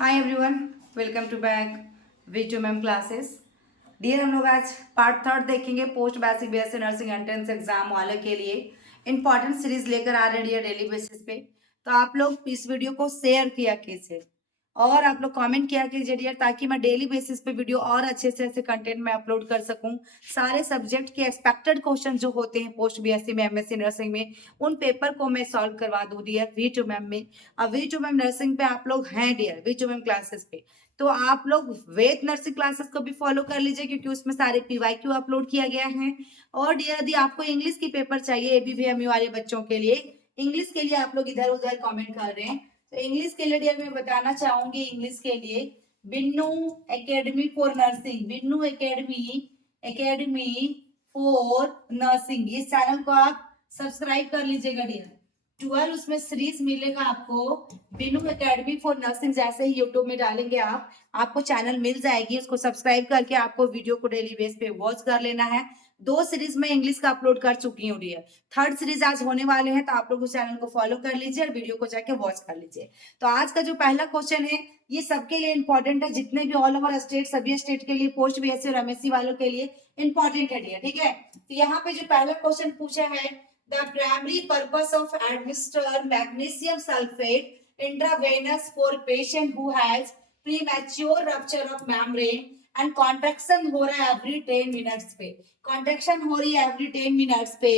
Hi everyone, welcome to back वी2 ma'am classes. Dear, हम लोग आज पार्ट थर्ड देखेंगे post basic BSc nursing entrance exam वाले के लिए इंपॉर्टेंट सीरीज लेकर आ रहे हैं डियर डेली बेसिस पे। तो आप लोग इस वीडियो को शेयर किया कीजिए और आप लोग कमेंट किया कीजिए डियर, ताकि मैं डेली बेसिस पे वीडियो और अच्छे से ऐसे कंटेंट में अपलोड कर सकूं। सारे सब्जेक्ट के एक्सपेक्टेड क्वेश्चन जो होते हैं पोस्ट बीएससी में, एमएससी नर्सिंग में, उन पेपर को मैं सॉल्व करवा दूं डियर वी2 मैम में। अब वी2 मैम नर्सिंग पे आप लोग हैं डियर वी2 मैम क्लासेस पे, तो आप लोग वेद नर्सिंग क्लासेस को भी फॉलो कर लीजिए, क्योंकि उसमें सारे पीवाईक्यू अपलोड किया गया है। और डियर, यदि आपको इंग्लिश की पेपर चाहिए एबीवीएमयू वाले बच्चों के लिए, इंग्लिश के लिए आप लोग इधर उधर कमेंट कर रहे हैं, तो इंग्लिश के लिए डियर मैं बताना चाहूंगी, इंग्लिश के लिए Binnu academy for nursing, Binnu academy academy for nursing, इस चैनल को आप सब्सक्राइब कर लीजिएगा डियर। 12 उसमें सीरीज मिलेगा आपको, बिन्नू एकेडमी फॉर नर्सिंग। जैसे ही यूट्यूब में डालेंगे आप, आपको चैनल मिल जाएगी, उसको सब्सक्राइब करके आपको वीडियो को डेली बेस पे वॉच कर लेना है। 2 सीरीज में इंग्लिश का अपलोड कर चुकी हूँ डियर, थर्ड सीरीज आज होने वाले हैं, तो आप लोग उस चैनल को फॉलो कर लीजिए और वीडियो को जाके वॉच कर लीजिए। तो आज का जो पहला क्वेश्चन है ये सबके लिए इंपॉर्टेंट है, जितने भी ऑल ओवर स्टेट, सभी स्टेट के लिए, पोस्ट बीएससी और एमएससी वालों के लिए इंपॉर्टेंट है डियर, ठीक है। तो यहाँ पे जो पहला क्वेश्चन पूछा है, the primary purpose of administer magnesium sulphate intravenous for patient who has premature rupture of membrane and contraction हो रहा है एवरी 10 मिनट्स पे, कॉन्ट्रेक्शन हो रही है एवरी 10 मिनट्स पे,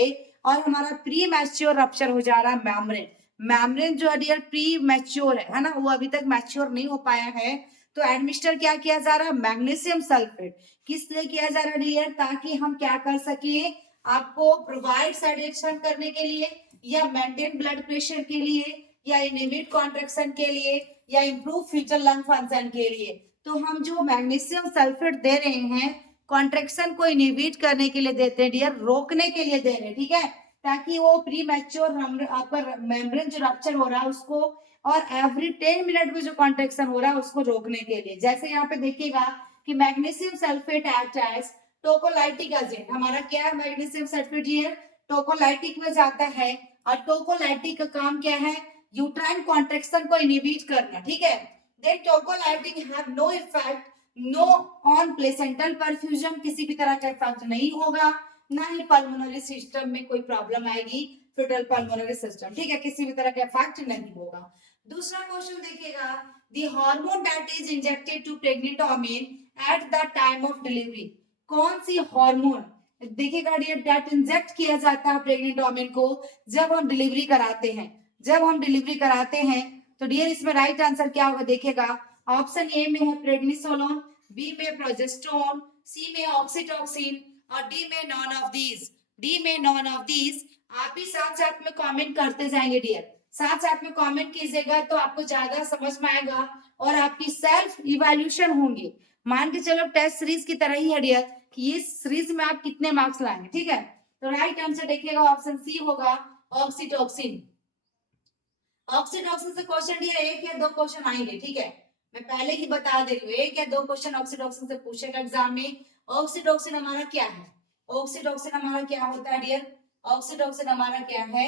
और हमारा प्री मैच्योर रप्चर हो जा रहा है मैम्ब्रेन। मैम्ब्रेन जो है डियर प्री मैच्योर है ना, वो अभी तक मैच्योर नहीं हो पाया है। तो एडमिनिस्टर क्या किया जा रहा है, मैग्नीशियम सल्फेट। किस लिए किया जा रहा है डियर, ताकि हम क्या कर सके, आपको प्रोवाइड सेडेशन करने के लिए, या मेंटेन ब्लड प्रेशर के लिए, या इनिबिट कॉन्ट्रेक्शन के लिए, या इंप्रूव फ्यूचर लंग फंक्शन के लिए। तो हम जो मैग्नीशियम सल्फेट दे रहे हैं, कॉन्ट्रेक्शन को इनिबिट करने के लिए देते हैं डियर, रोकने के लिए दे रहे हैं, ठीक है, ताकि वो प्री मैच्योर आपका मेम्ब्रेन जो रप्चर हो रहा है उसको, और एवरी 10 मिनट में जो कॉन्ट्रेक्शन हो रहा है उसको रोकने के लिए। जैसे यहाँ पे देखिएगा कि magnesium sulphate act as tocolytic agent, हमारा क्या है मैग्नीशियम सल्फेट, ये टोकोलाइटिक में जाता है, और टोकोलाइटिक का काम क्या है, यूट्राइन कॉन्ट्रेक्शन को इनिबिट करना, ठीक है। Then tocolytic have no effect no on placental perfusion, किसी भी तरह का इफेक्ट नहीं होगा, ना ही पल्मोनरी सिस्टम में कोई प्रॉब्लम आएगी, फिटल पल्मोनरी सिस्टम, ठीक है, किसी भी तरह का इफेक्ट नहीं होगा। दूसरा क्वेश्चन देखिएगा, the hormone that is injected to pregnant women at the time of delivery, कौन सी हार्मोन देखिएगा डियर दैट इंजेक्ट किया जाता है प्रेग्नेंट वुमेन को जब हम डिलीवरी कराते हैं, जब हम डिलीवरी कराते हैं। तो डियर इसमें राइट आंसर क्या होगा, देखिएगा ऑप्शन ए में है प्रेडनिसोलोन, बी में प्रोजेस्टेरोन, सी में ऑक्सीटोसिन, और डी में नॉन ऑफ दीज, डी में नॉन ऑफ दीज। आप भी साथ साथ में कमेंट करते जाएंगे डियर, साथ साथ में कमेंट कीजिएगा तो आपको ज्यादा समझ में आएगा और आपकी सेल्फ इवैल्यूएशन होंगी। मान के चलो टेस्ट सीरीज की तरह ही है डियर, कि ये सीरीज में आप कितने मार्क्स लाएंगे, ठीक है। तो राइट आंसर देखिएगा ऑप्शन सी होगा, ऑक्सीटोसिन। ऑक्सीटोसिन से क्वेश्चन दिया, एक या दो क्वेश्चन आएंगे, ठीक है, मैं पहले ही बता दे रही हूँ, एक या दो क्वेश्चन ऑक्सीटोसिन से पूछेगा एग्जाम में। ऑक्सीटोसिन हमारा क्या है, ऑक्सीटोसिन हमारा क्या होता है डियर, ऑक्सीटोसिन हमारा क्या है,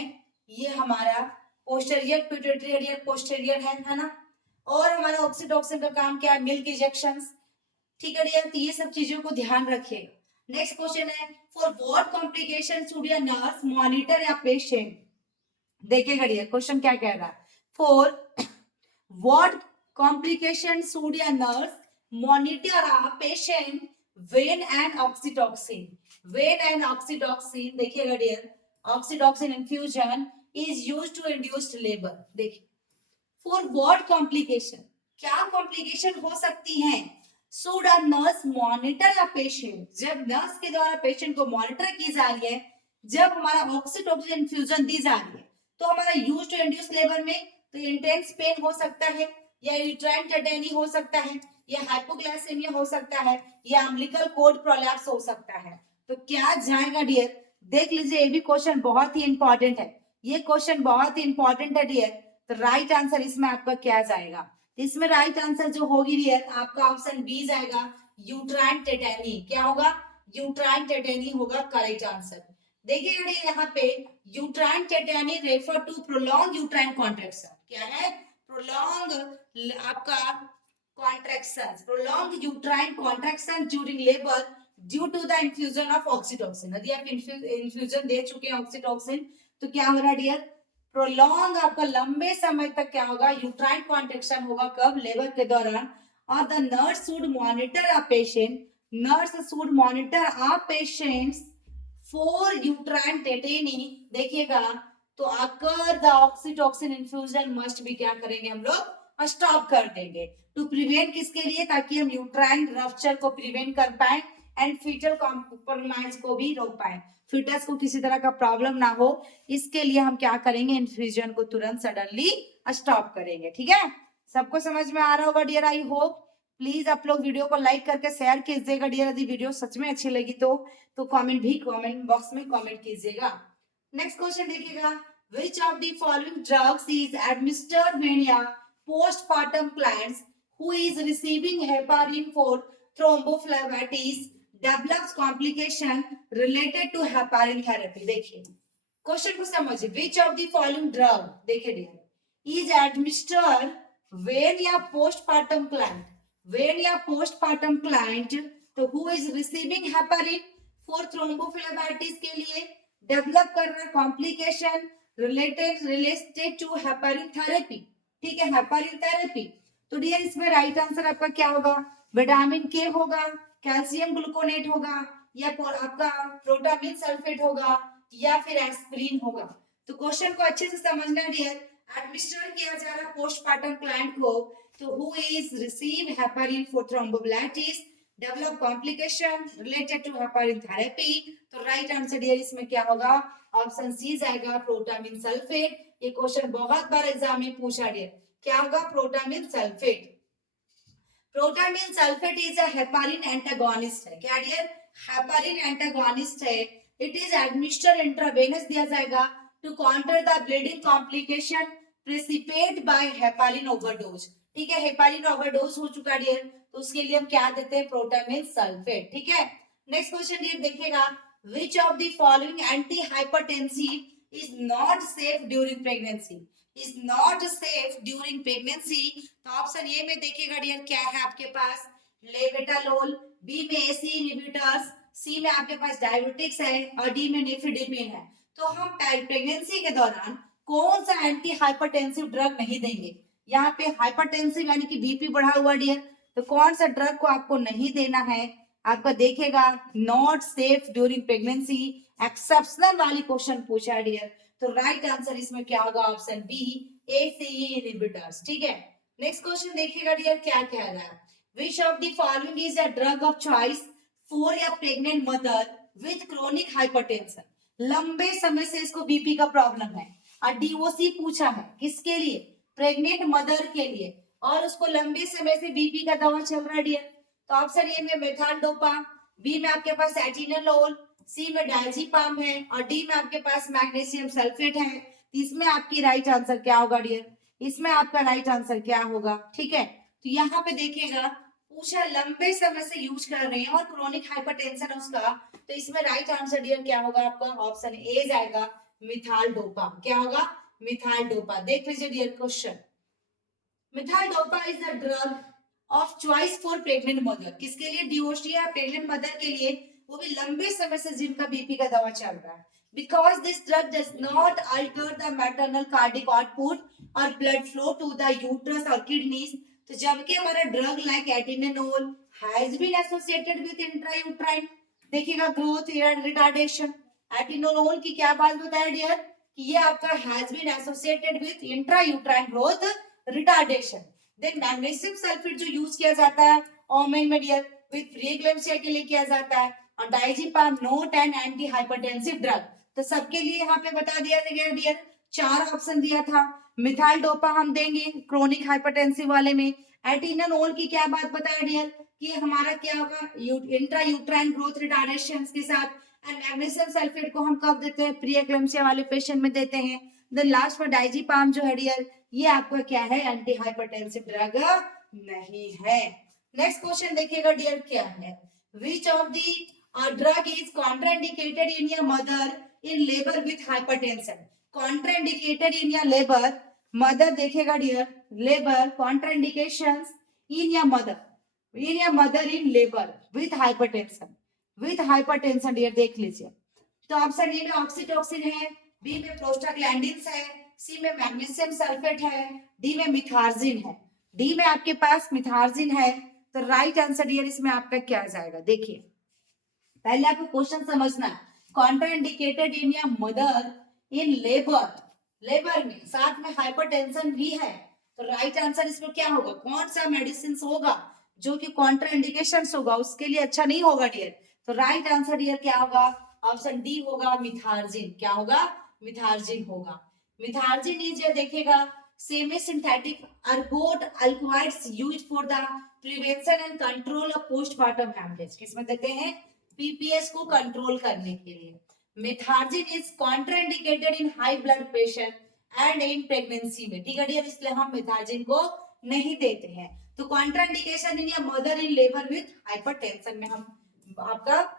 ये हमारा पोस्टीरियर पिट्यूटरी डियर, पोस्टीरियर है ना। और हमारा ऑक्सीटोसिन का काम क्या है, मिल्क इंजेक्शंस, ठीक है डियर। तो ये सब चीजों को ध्यान रखिएगा। नेक्स्ट क्वेश्चन है, for what complication should a nurse monitor या पेशेंट, देखिएगा डियर क्वेश्चन क्या कह रहा है, for what complication should a nurse monitor a patient when and oxytocin, when and oxytocin, देखिएगा dear oxytocin infusion is used to induce labour. देखिए for what complication, क्या complication हो सकती है, should a nurse monitor a patient, जब nurse के द्वारा patient को मॉनिटर की जा रही है, जब हमारा ऑक्सीटोसिन इन्फ्यूजन दी जा रही है, तो हमारा यूज टू इंड्यूस लेबर में तो इंटेंस पेन हो सकता है, या यूट्राइन टेटेनी हो सकता है, या हाइपोग्लाइसेमिया हो सकता है, या अम्बिलिकल कोर्ड प्रोलैप्स हो सकता है। तो क्या जाएगा डियर, देख लीजिए ये भी क्वेश्चन बहुत ही इंपॉर्टेंट है, ये क्वेश्चन बहुत ही इंपॉर्टेंट है डियर। तो राइट आंसर इसमें आपका क्या जाएगा, इसमें राइट आंसर जो होगी डियर आपका ऑप्शन बी जाएगा, यूट्राइन टेटेनी। क्या होगा, यूट्राइन टेटेनी होगा करेक्ट आंसर। देखिएगा यहाँ पे uterine tetany refer to prolong uterine contraction, क्या है, प्रोलॉन्ग आपका contractions, prolonged uterine contraction during labor due to the infusion of oxytocin. यदि आप इन्फ्यूजन दे चुके हैं ऑक्सीटोसिन तो क्या हो रहा है डियर, प्रोलॉन्ग आपका लंबे समय तक क्या होगा, यूट्राइन कॉन्ट्रेक्शन होगा। कब? लेबर के दौरान। और the nurse should monitor a patient, nurse should monitor a patients for uterine tetany. देखिएगा तो occur the oxytocin infusion must भी क्या करेंगे हम लोग, स्टॉप कर देंगे। टू प्रिवेंट किसके लिए, ताकि हम यूट्राइन रप्चर को प्रिवेंट कर पाए एंड फीटल कॉम्प्रोमाइज को भी रोक पाए, फीटस को किसी तरह का प्रॉब्लम ना हो, इसके लिए हम क्या करेंगे, इन्फ्यूजन को तुरंत सडनली स्टॉप करेंगे। ठीक है, सबको समझ में आ रहा होगा डियर, आई होप। प्लीज आप लोग वीडियो को लाइक करके शेयर कीजिएगा डियर, यदि वीडियो सच में अच्छी लगी तो कमेंट भी कमेंट बॉक्स में कमेंट कीजिएगा। नेक्स्ट क्वेश्चन देखिएगा, which of the following drugs is administered when a postpartum client who is receiving heparin for thrombophlebitis develops complication related to heparin therapy। देखिए क्वेश्चन को समझिए, which of the following drug, देखिए dear, is administered when a postpartum client, when a postpartum client तो who is receiving heparin for thrombophlebitis के लिए develop कर रहा है complication related to heparin therapy. ठीक है, हेपारिन थेरेपी। तो डियर इसमें राइट आंसर आपका क्या होगा, विटामिन के होगा, कैल्शियम ग्लूकोनेट होगा, या आपका प्रोटामिन सल्फेट होगा, या फिर एस्पिरिन होगा। तो क्वेश्चन को अच्छे से समझना डियर, एडमिनिस्टर किया जा रहा पोस्टपार्टम क्लाइंट को, तो who is receive heparin for thrombophlebitis develop complication related to heparin therapy. तो राइट आंसर डियर इसमें क्या होगा, ऑप्शन सी जाएगा, प्रोटामिन सल्फेट। ये क्वेश्चन बहुत बार एग्जाम में पूछा डियर, क्या होगा, protamine sulphate. Protamine sulphate is a heparin antagonist है, क्या डियर, हेपारिन एंटागोनिस्ट है। इट इज एडमिनिस्टर्ड इंट्रावेनस दिया जाएगा to counter the bleeding complication precipitate by heparin overdose. ठीक है, हेपारिन ओवरडोज हो चुका डियर, तो उसके लिए हम क्या देते हैं, प्रोटामिन सल्फेट। ठीक है, नेक्स्ट क्वेश्चन ये देखिएगा, which of the following antihypertensive is not safe during pregnancy, is not safe during pregnancy। तो ऑप्शन ए में देखिएगा डियर क्या है आपके पास, लेबेटालोल, बी में एसी इनहिबिटर्स, सी में आपके पास डायबिटिक्स है, और डी में निफिडिपिन है। तो हम प्रेगनेंसी के दौरान कौन सा एंटी हाइपरटेंसिव ड्रग नहीं देंगे, यहाँ पे हाइपरटेंसिव यानी कि बीपी बढ़ा हुआ डियर, तो कौन सा ड्रग को आपको नहीं देना है, आपका देखेगा not safe during pregnancy, exceptional वाली क्वेश्चन पूछा है डियर। तो राइट आंसर इसमें क्या होगा, ऑप्शन बी, एसीई इनहिबिटर्स। ठीक है, नेक्स्ट क्वेश्चन देखिएगा डियर क्या कह रहा है, which of the following is a drug of choice for a pregnant mother with chronic hypertension. लंबे समय से इसको बीपी का प्रॉब्लम है, और डीओसी पूछा है किसके लिए, प्रेग्नेंट मदर के लिए, और उसको लंबे समय से बीपी का दवा चल रहा है डियर। तो ऑप्शन ए में मेथाल्डोपा, बी में आपके पास एटिनोलोल, सी में डायजीपाम है, और डी में आपके पास मैग्नीशियम सल्फेट है। इसमें आपकी राइट आंसर क्या होगा डियर, इसमें आपका राइट आंसर क्या होगा। ठीक है, तो यहाँ पे देखिएगा पूछा लंबे समय से यूज कर रहे हैं और क्रोनिक हाइपरटेंशन उसका, तो इसमें राइट आंसर डियर क्या होगा आपका, ऑप्शन ए जाएगा, मिथाल्डोपा। क्या होगा, मिथाल्डोपा। देख लीजिए dear question, methyldopa is the drug of choice for pregnant mother, किसके लिए, डिओशिया प्रेग्नेंट मदर के लिए, वो भी लंबे समय से जिनका बीपी का दवा चल रहा है। Because this drug does not alter the maternal cardiac output और blood flow to the uterus और किडनीज। तो जबकि हमारा drug like atenolol has been associated with intrauterine, देखिएगा ग्रोथ रिटार्डेशन। एटिनोल की क्या बात बताया डियर, कि ये आपका has been associated with intrauterine growth retardation. Then magnesium sulphate जो यूज किया जाता है ओमेन में डियर विद प्रीएक्लेम्पसिया के लिए किया जाता है, और diazepam not an anti hypertensive drug. तो सबके लिए यहाँ पे बता दिया गया डियर, चार ऑप्शन दिया था, मिथाइलडोपा हम देंगे क्रोनिक हाइपरटेंसिव वाले में, एटिनोल की क्या बात बताया डियर कि हमारा क्या होगा, इंट्रायूट्राइन ग्रोथ रिटार्डेशन के साथ, एंड मैग्नीशियम सल्फेट को हम कब देते हैं, प्रीएक्लेम्पसिया वाले पेशेंट में देते हैं। देन लास्ट में डायजीपाम जो है डियर, ये आपका क्या है, एंटी हाइपरटेंसिव ड्रग नहीं है। नेक्स्ट क्वेश्चन देखिएगा डियर क्या है, which of the drug is contraindicated in your mother in labour with hypertension. Contraindicated in your labour, mother देखिएगा dear, labour contraindications in your mother in labour with hypertension dear, देख लीजिए। तो option A में oxytocin है, B में prostaglandins है, सी में magnesium sulphate है, डी में मिथार्जिन है। डी में आपके पास मिथार्जिन है, तो राइट आंसर डियर इसमें आपका क्या आ जाएगा? देखिए पहले आपको क्वेश्चन समझना है, contraindicated in your mother in labour में साथ में हाइपरटेंशन भी है, तो राइट आंसर इसमें क्या होगा? कौन सा मेडिसिन होगा जो कि कॉन्ट्राइंडिकेशन होगा उसके लिए अच्छा नहीं होगा डियर? तो राइट आंसर डियर क्या होगा? ऑप्शन डी होगा, मिथार्जिन। क्या होगा? मिथार्जिन होगा। मिथार्जिन इज, देखिएगा, semi synthetic ergot alkaloids used for the prevention and control of postmortem haemorrhage. किसमें देते हैं? पीपीएस को कंट्रोल करने के लिए। Methergine is contraindicated in high blood pressure and in pregnancy में, ठीक है डियर, इसलिए हम मिथार्जिन को नहीं देते हैं। तो contraindication in your mother in labour with hypertension में हम आपका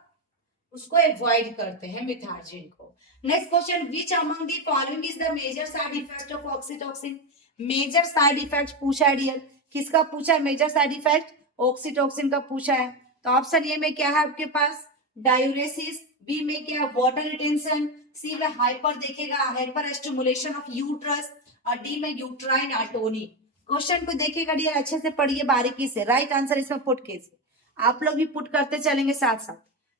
उसको अवॉइड करते हैं मिथार्जिन को। Next question, which among the following is the major side effect of oxytocin? Major side effect पूछा है डियर, किसका पूछा है मेजर साइड इफेक्ट? ऑक्सीटोसिन का पूछा है। तो ऑप्शन ए में क्या है आपके पास? डायूरेसिस, बी में क्या? वाटर रिटेंशन, सी में हाइपर, देखिएगा, हाइपर स्टिमुलेशन ऑफ यूट्रस, और डी में यूट्राइन अटोनी। क्वेश्चन को देखिएगा डियर, अच्छे से पढ़िए बारीकी से, राइट आंसर इसमें पुट कीजिए, आप लोग भी पुट करते चलेंगे साथ साथ।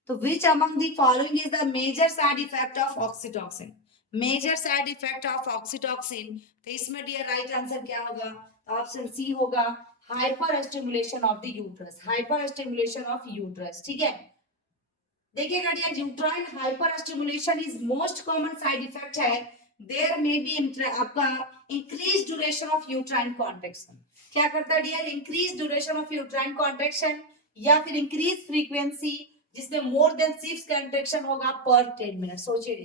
तो which among the following is the major side effect of oxytocin? Major side effect of oxytocin, तो इसमें डियर राइट आंसर क्या होगा? ऑप्शन सी होगा, hyper stimulation of the uterus, hyper stimulation of uterus, ठीक है। देखिएगा dear, uterine hyper stimulation is most common side effect है। There may be आपका increase duration of uterine contraction. क्या करता है dear? Increase duration of uterine contraction या फिर इंक्रीज फ्रीक्वेंसी, जिसमें मोर देन 6 कॉन्ट्रैक्शन होगा पर 10 मिनट। सोचिए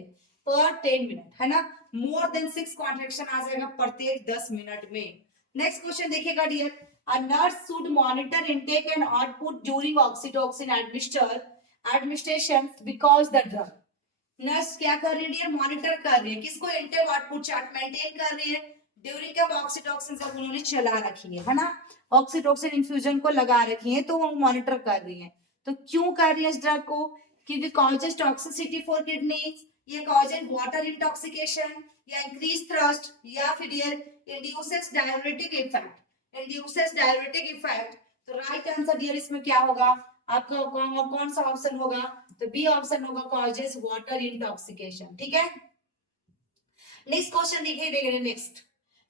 पर 10 मिनट, है ना, मोर देन 6 कॉन्ट्रैक्शन आ जाएगा प्रत्येक 10 मिनट में। नेक्स्ट क्वेश्चन देखिएगा dear, a nurse should monitor intake and output during oxytocin administration because the drug. Nurse क्या कर रही है डियर? मॉनिटर कर रही है, किसको? इनटेक आउटपुट चार्ट मेंटेन कर रही है ड्यूरिंग कब? ऑक्सीटोसिन जब उन्होंने चला रखी है ना, ऑक्सीटोसिन इन्फ्यूजन को लगा रखी है, तो वो मॉनिटर कर रही है। तो क्यों कर रही है इस ड्रग को? क्योंकि कॉजेज टॉक्सिसिटी फॉर किडनीज, ये कॉजेज वाटर इंटॉक्सिकेशन या इंक्रीज थ्रस्ट, या फिर इंड्यूसेस डाययूरेटिक इफेक्ट। तो राइट आंसर डियर इसमें क्या होगा आपका? कौन सा ऑप्शन होगा? तो बी ऑप्शन होगा, कॉजेज वाटर इंटॉक्सिकेशन, ठीक है। नेक्स्ट क्वेश्चन देखिए, next,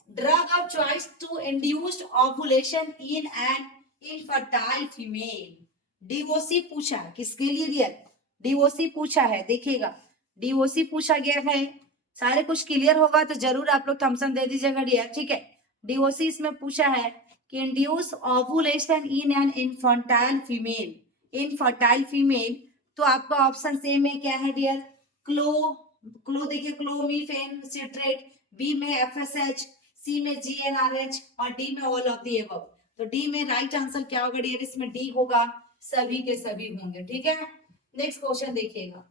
drug of choice to induced ovulation in an infertile female. DOC पूछा है, किसके लिए दिया? डीओसी पूछा है, देखिएगा डीओसी पूछा गया है, सारे कुछ क्लियर होगा तो जरूर आप लोग थम्स अप दे दीजिएगा डियर, ठीक है। डीओसी इसमें पूछा है कि induce ovulation in an infertile female, तो आपका ऑप्शन सी में क्या है डियर? क्लो देखिए, क्लोमीफेन सिट्रेट, बी में एफएसएच, सी में जीएनआरएच, और डी में ऑल ऑफ द एबव। तो डी में राइट आंसर क्या होगा डियर? इसमें डी होगा, सभी के सभी होंगे, ठीक है। नेक्स्ट क्वेश्चन देखिएगा,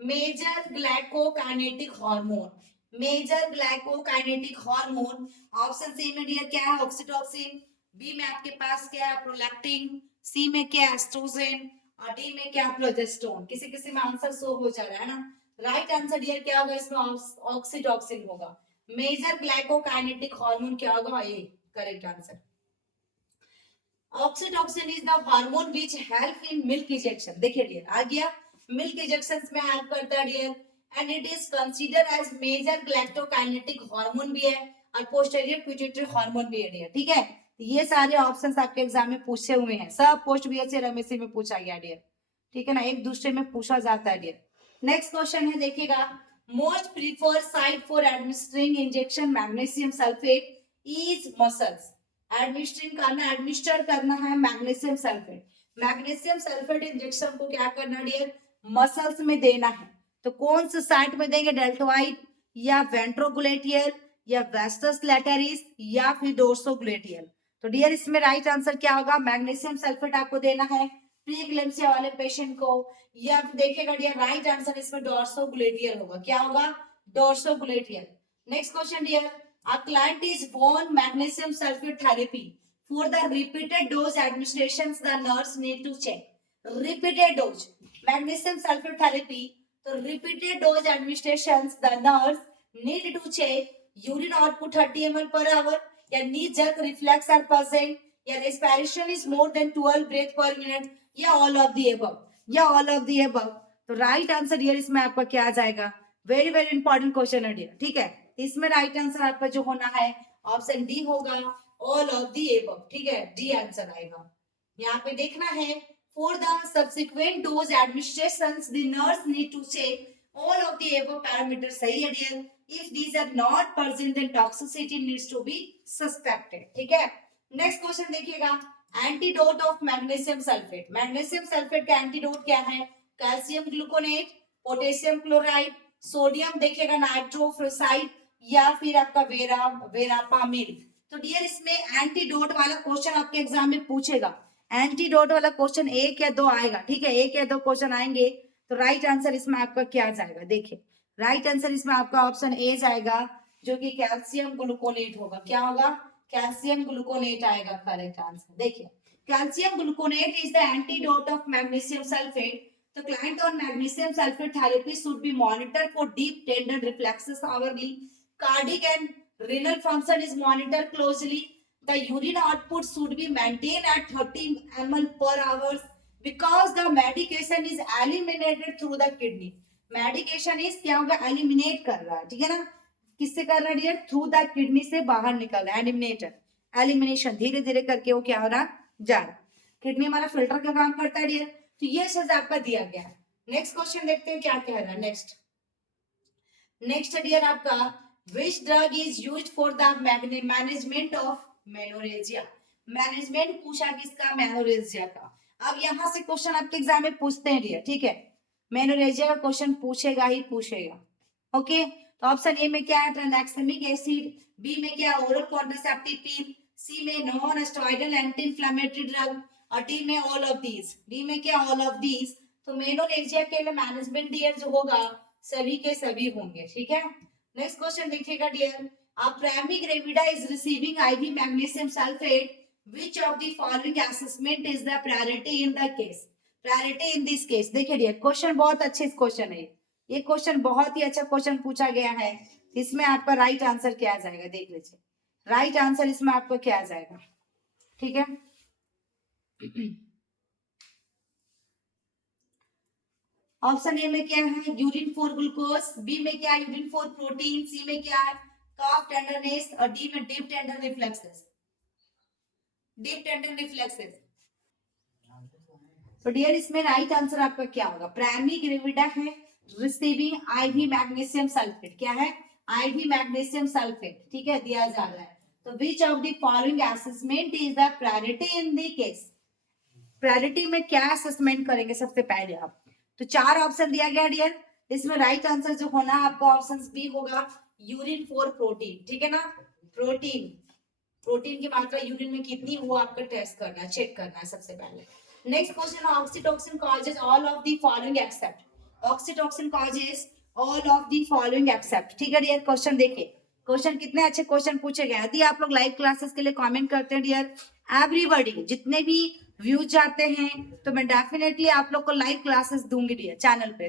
major glycokinetic hormone, major glycokinetic hormone, option C में डियर क्या है? ऑक्सीटोसिन, बी में आपके पास क्या है? प्रोलैक्टिन, सी में क्या? एस्ट्रोजन, और डी में क्या? प्रोजेस्टेरोन। किसी किसी में आंसर शो हो जा रहा है ना, राइट आंसर डियर क्या होगा? इसमें ऑक्सीटोसिन होगा। मेजर ग्लाइकोकाइनेटिक हार्मोन क्या होगा? ये correct answer. Oxytocin is the hormone which help in milk ejection. देखिए डियर, आ गया, मिल्क इजेक्शन में हेल्प करता है dear, and it is consider as major glycokinetic hormone भी है और पोस्टीरियर पिट्यूटरी हार्मोन भी है डियर, ठीक है। ये सारे ऑप्शंस आपके एग्जाम में पूछे हुए हैं, सब पोस्ट बीएससी रमेसी में पूछा गया डियर, ठीक है ना, एक दूसरे में पूछा जाता है डियर। नेक्स्ट क्वेश्चन है, देखिएगा, most preferred site for administering injection magnesium sulphate is muscles. Administer करना है magnesium sulphate. Magnesium sulphate injection को क्या करना डियर? मसल्स में देना है। तो कौन से साइट में देंगे? डेल्टोइड या वेंट्रोग्लूटियल या वेस्टस लैटेरिस या फिर डोर्सोग्लूटियल। तो डियर इसमें राइट आंसर क्या होगा? मैग्नीशियम सल्फेट आपको देना है प्रीक्लेम्सिया वाले पेशेंट को, या देखिएगा डियर राइट आंसर इसमें डोर्सोग्लूटियल होगा। क्या होगा? Dorsogluteal. Next question dear, a client is on magnesium sulfate therapy For the repeated dose administrations, the nurse need to check. Repeated dose. Magnesium sulfate therapy. So repeated dose administrations, the nurse need to check urine output 30 ml per hour, या knee jerk reflex are present, या respiration is more than 12 breath per minute, या all of the above, या all of the above. तो right answer यार इसमें आपका क्या आ जाएगा? वेरी वेरी इंपॉर्टेंट क्वेश्चन है डियर, ठीक है। इसमें राइट आंसर आपका जो होना है ऑप्शन डी होगा, ऑल ऑफ द एबव, ठीक है, डी आंसर आएगा। यहाँ पे देखना है, for the subsequent dose administrations the nurse need to check all of the above parameter, सही है dear. If these are not present then toxicity needs to be suspected, ठीक है। नेक्स्ट क्वेश्चन देखिएगा, antidote of magnesium sulphate. Magnesium sulphate का antidote क्या है? Calcium gluconate, potassium chloride, sodium देखिएगा नाइट्रोफ्लोराइड, या फिर आपका वेरापामिल। तो डियर इसमें एंटीडोट वाला क्वेश्चन आपके एग्जाम में पूछेगा, एंटीडोट वाला क्वेश्चन 1 या 2 आएगा, ठीक है, 1 या 2 क्वेश्चन आएंगे। तो राइट आंसर इसमें आपका क्या जाएगा? देखिए राइट आंसर इसमें आपका ऑप्शन ए जाएगा, जो कि कैल्शियम ग्लूकोनेट होगा। क्या होगा? कैल्शियम ग्लूकोनेट आएगा करेक्ट आंसर। देखिए calcium gluconate is the antidote of magnesium sulphate. The client on magnesium sulfate therapy should be monitored for deep tendon reflexes hourly. Cardiac and renal function is monitored closely. The urine output should be maintained at 30 ml per hour because the medication is eliminated through the kidney. Medication is क्या होगा? Eliminate कर रहा है, ठीक है ना? किससे कर रहा है डियर? थ्रू द किडनी से बाहर निकल रहा है, एलिमिनेटर, एलिमिनेशन, धीरे धीरे करके वो क्या हो रहा? जा रहा। किडनी हमारा फिल्टर का काम करता है डियर। तो ये चीज आपका दिया गया है। नेक्स्ट क्वेश्चन देखते हैं क्या कह रहा है। नेक्स्ट डियर आपका, which drug is used for the management of menorrhagia. Management पूछा किसका? मेनोरेजिया का। अब यहाँ से क्वेश्चन आपके एग्जाम में पूछते हैं डियर, ठीक है, मेनोरेजिया का क्वेश्चन पूछेगा ही पूछेगा। ओके, तो ऑप्शन ए में क्या है? ट्रांसैक्समिक एसिड, बी में क्या? ओरल कॉन्ट्रासेप्टिव पिल, सी में non steroidal anti inflammatory drug, और डी में ऑल ऑफ दीज। डी में क्या? All of these. तो मेनोरेजिया के लिए मैनेजमेंट डियर जो होगा सभी के सभी होंगे, ठीक है। नेक्स्ट क्वेश्चन देखिएगा dear, primary gravida is receiving IV magnesium sulphate, which of the following assessment is the priority in the case? Priority in this case. देखिए डियर क्वेश्चन बहुत अच्छे क्वेश्चन है, ये क्वेश्चन बहुत ही अच्छा क्वेश्चन पूछा गया है। इसमें आपका राइट आंसर क्या आ जाएगा? देख लीजिए राइट आंसर इसमें आपको क्या आ जाएगा, ठीक है। ऑप्शन ए में क्या है? यूरिन फॉर ग्लूकोज, बी में क्या? यूरिन फॉर प्रोटीन, सी में क्या है? कफ टेंडरनेस, और डी में deep tender reflexes. Deep tender reflexes. तो डियर इसमें राइट आंसर आपका क्या होगा? प्राइमरी ग्रेविडा है रिसीविंग आईवी मैग्नीशियम सल्फेट। क्या है? आईवी मैग्नीशियम सल्फेट, ठीक है, दिया जा रहा है। तो विच of the following assessment is the priority in the case? Priority में क्या असेसमेंट करेंगे सबसे पहले आप? तो 4 ऑप्शन दिया गया डियर, इसमें राइट आंसर जो होना आपका ऑप्शन बी होगा, यूरिन फॉर प्रोटीन, ठीक है ना। प्रोटीन, प्रोटीन की मात्रा यूरिन में कितनी वो आपका टेस्ट करना है, चेक करना है सबसे पहले। Next question, oxytocin causes all of the following accept. Oxytocin causes all of the following accept, ठीक है डियर। क्वेश्चन देखिए, क्वेश्चन कितने अच्छे क्वेश्चन पूछे गए। यदि आप लोग लाइव क्लासेस के लिए कमेंट करते हैं डियर, एवरीबॉडी जितने भी व्यूज जाते हैं, तो मैं डेफिनेटली आप लोग को लाइव क्लासेस दूंगी डियर चैनल पे।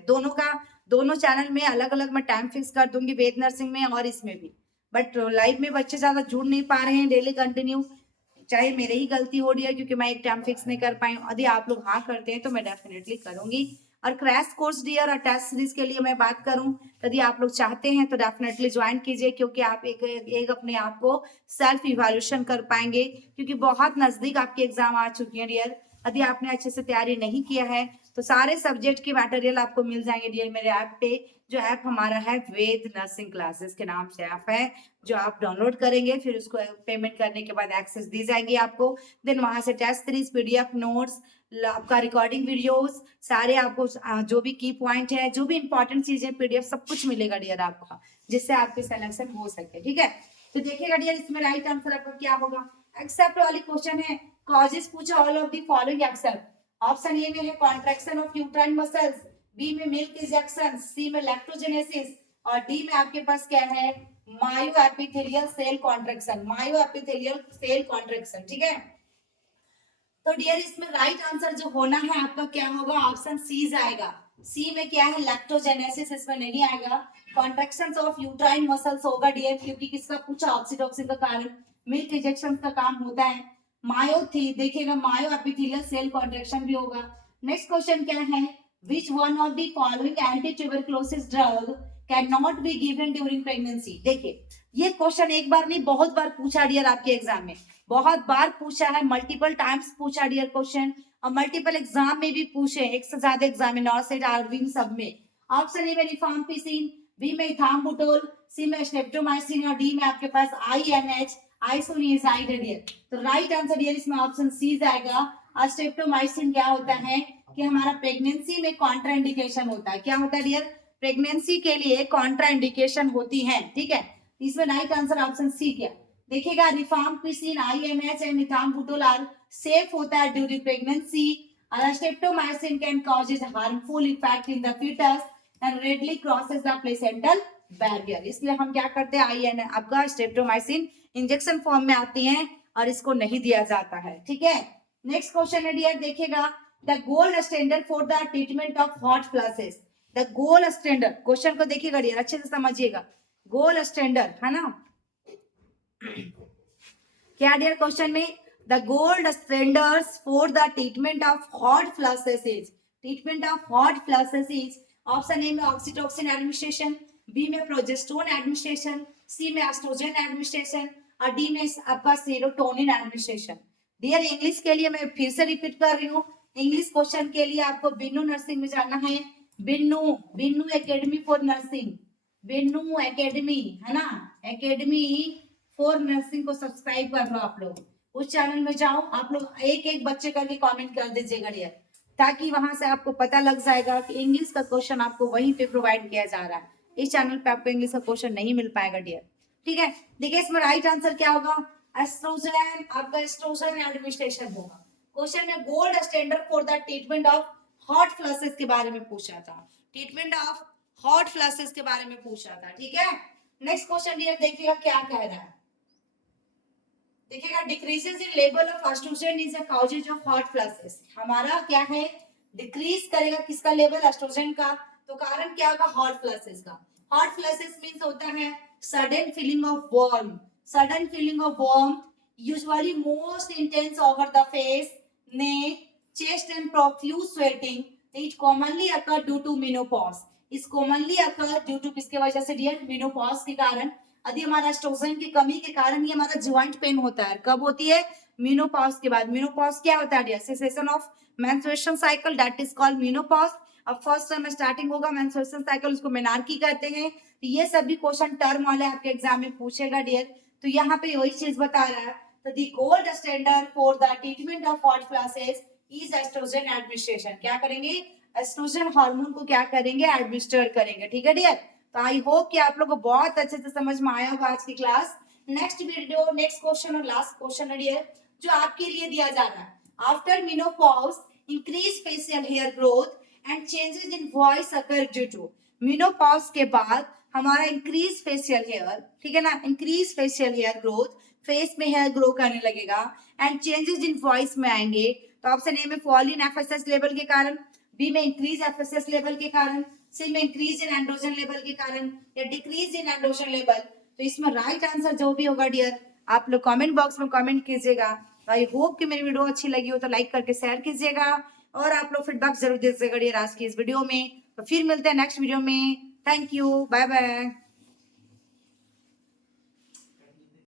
दोनों चैनल में अलग अलग मैं टाइम फिक्स कर दूंगी, वेद नर्सिंग में और इसमें भी। बट लाइव में बच्चे ज्यादा जुड़ नहीं पा रहे हैं डेली कंटिन्यू, चाहे मेरी ही गलती हो रही है क्योंकि मैं एक टाइम फिक्स नहीं कर पाई। यदि आप लोग हाँ करते हैं तो मैं डेफिनेटली करूंगी। और क्रैश कोर्स डियर और टेस्ट सीरीज के लिए मैं बात करूं, यदि आप लोग चाहते हैं तो डेफिनेटली ज्वाइन कीजिए, क्योंकि आप एक अपने आप को सेल्फ इवैल्यूएशन कर पाएंगे, क्योंकि बहुत नजदीक आपके एग्जाम आ चुके हैं डियर। यदि आपने अच्छे से तैयारी नहीं किया है तो सारे सब्जेक्ट की मटेरियल आपको मिल जाएंगे डियर मेरे ऐप पे। जो ऐप हमारा है वेद नर्सिंग क्लासेस के नाम से ऐप है, जो आप डाउनलोड करेंगे, फिर उसको पेमेंट करने के बाद एक्सेस दी जाएगी आपको। देन वहां से टेस्ट सीरीज, पीडीएफ नोट्स, आपका रिकॉर्डिंग वीडियोस, सारे आपको जो भी की पॉइंट है, जो भी इंपॉर्टेंट चीजें, पीडीएफ सब कुछ मिलेगा डियर आपका, जिससे आपकी सिलेक्शन हो सके, ठीक है। तो देखिएगा डियर इसमें राइट आंसर आपका क्या होगा? एक्सेप्ट वाली क्वेश्चन है, कॉजेस पूछा all of the following except. Option A में है contraction of uterine muscles, B में मिल्क इजेक्शन, सी में लैक्टोजेनेसिस, और डी में आपके पास क्या है? Myoepithelial cell contraction, myoepithelial cell contraction, ठीक है। तो डियर इसमें राइट आंसर जो होना है आपका क्या होगा, ऑप्शन सी जाएगा। सी में क्या है, लैक्टोजेनेसिस, इसमें नहीं आएगा। कॉन्ट्रैक्शंस ऑफ यूट्राइन मसल्स होगा डियर, क्योंकि किसका पूछा, ऑक्सीटोसिन का कारण मिल्क रिजेक्शन का काम होता है। मायो थी देखिएगा, मायो एपिथेलियल सेल कॉन्ट्रैक्शन भी होगा। नेक्स्ट क्वेश्चन क्या है, which one of the following anti tuberculosis drug can not be given during pregnancy. देखिए ये क्वेश्चन एक बार नहीं बहुत बार पूछा डियर आपके एग्जाम में, बहुत बार पूछा है, मल्टीपल टाइम्स पूछा डियर क्वेश्चन, और मल्टीपल एग्जाम में भी पूछे, एक से ज्यादा एग्जाम में, नॉर्थ साइड आरबी सब में। ऑप्शन ए में रिफाम्पिसिन, बी में इथाम्बुटोल, सी में स्ट्रेप्टोमाइसिन, और डी में आपके पास आईएनएच आइसोनियाजाइड है डियर। तो राइट आंसर डियर इसमें ऑप्शन सी जाएगा। और स्ट्रेप्टोमाइसिन क्या होता है कि हमारा प्रेगनेंसी में कॉन्ट्राइंडिकेशन होता है, क्या होता है डियर, प्रेगनेंसी के लिए कॉन्ट्राइंडिकेशन होती है, ठीक है। इसमें राइट आंसर ऑप्शन सी क्या देखिएगा, rifampicin, INH and ethambutol are safe होता है ड्यूरिंग प्रेगनेंसी, और streptomycin can causes harmful effect in the foetus and readily crosses the placental barrier. इसलिए हम क्या करते हैं, आईएन आपका स्ट्रेप्टोमाइसिन इंजेक्शन फॉर्म में आती है और इसको नहीं दिया जाता है, ठीक है। नेक्स्ट क्वेश्चन है डियर देखिएगा, the gold standard for the treatment of hot flashes. The gold standard, question को देखिएगा डियर अच्छे से समझिएगा, गोल्ड स्टैंडर्ड है ना क्या डियर क्वेश्चन में, the gold standards for the treatment of hot flashes is, treatment of hot flashes is, option A में ऑक्सीटोसिन एडमिनिस्ट्रेशन, बी में प्रोजेस्टेरोन एडमिनिस्ट्रेशन, सी में एस्ट्रोजन एडमिनिस्ट्रेशन, और डी में आपका सेरोटोनिन एडमिनिस्ट्रेशन। डियर इंग्लिश के लिए मैं फिर से रिपीट कर रही हूँ, इंग्लिश क्वेश्चन के लिए आपको बिन्नू नर्सिंग में जाना है, Binnu academy for nursing, Binnu academy है ना, एकेडमी फॉर नर्सिंग को सब्सक्राइब कर लो आप लोग, उस चैनल में जाओ, आप लोग एक एक बच्चे करके कमेंट कर दीजिएगा डियर, ताकि वहां से आपको पता लग जाएगा कि इंग्लिश का क्वेश्चन आपको वहीं पे प्रोवाइड किया जा रहा है, इस चैनल पे आपको इंग्लिश का क्वेश्चन नहीं मिल पाएगा डियर, ठीक है। देखिए इसमें राइट आंसर क्या होगा, एस्ट्रोजन, आपका एस्ट्रोजन एडमिनिस्ट्रेशन होगा। क्वेश्चन में gold standard for the treatment of hot flashes के बारे में पूछा था, ट्रीटमेंट ऑफ हॉट फ्लैशेस के बारे में पूछा था, ठीक है। नेक्स्ट क्वेश्चन डियर देखिएगा क्या कह रहा है, देखिएगा decreases in level of oestrogen is a causes of hot flashes. हमारा क्या है, डिक्रीज करेगा किसका लेवल, एस्ट्रोजन का, तो कारण क्या होगा, हॉट फ्लैशेस का। हॉट फ्लैशेस मींस होता है sudden feeling of warm, sudden feeling of warm, usually most intense over the face, neck, chest and profuse sweating. It commonly occur due to menopause, is commonly occur due to किसके वजह से dear, menopause के कारण, यदि हमारा oestrogen की कमी के कारण ये हमारा ज्वाइंट पेन होता है, कब होती है, मेनोपॉज के बाद। मेनोपॉज क्या होता है dear, cessation of menstruation cycle, that is called menopause. अब फर्स्ट टाइम स्टार्टिंग होगा मेंस्ट्रुएशन साइकिल, उसको मेनार्की कहते हैं। तो ये सभी क्वेश्चन टर्म वाले आपके एग्जाम में पूछेगा डियर, तो यहाँ पे वही चीज बता रहा है। तो the gold standard for the treatment of hot flashes is estrogen administration. क्या करेंगे, एस्ट्रोजन हार्मोन को क्या करेंगे, एडमिनिस्टर करेंगे, ठीक है डियर। तो आई होप कि आप लोगों को बहुत अच्छे से समझ में आया होगा आज की class. Next video, next question और लास्ट क्वेश्चन है जो आपके लिए दिया जा रहा है, after menopause increase facial hair growth and changes in voice occur due to. Menopause के बाद हमारा इंक्रीज फेशियल हेयर, ठीक है ना, increase facial hair growth, face में हेयर ग्रो करने लगेगा, एंड चेंजेस इन वॉइस में आएंगे। तो ऑप्शन ए में फॉल इन एफएसएस लेवल के कारण, बी में इंक्रीज एफएसएस लेवल के कारण, सी में इंक्रीज इन एंड्रोजन लेवल के कारण, या डिक्रीज इन एंड्रोजन लेवल। तो इसमें राइट आंसर जो भी होगा डियर आप लोग कमेंट बॉक्स में कमेंट कीजिएगा। आई होप कि मेरी वीडियो अच्छी लगी हो तो लाइक करके शेयर कीजिएगा, और आप लोग फीडबैक जरूर दीजिएगा डियर आज की इस वीडियो में। तो फिर मिलते हैं नेक्स्ट वीडियो में, थैंक यू, बाय बाय।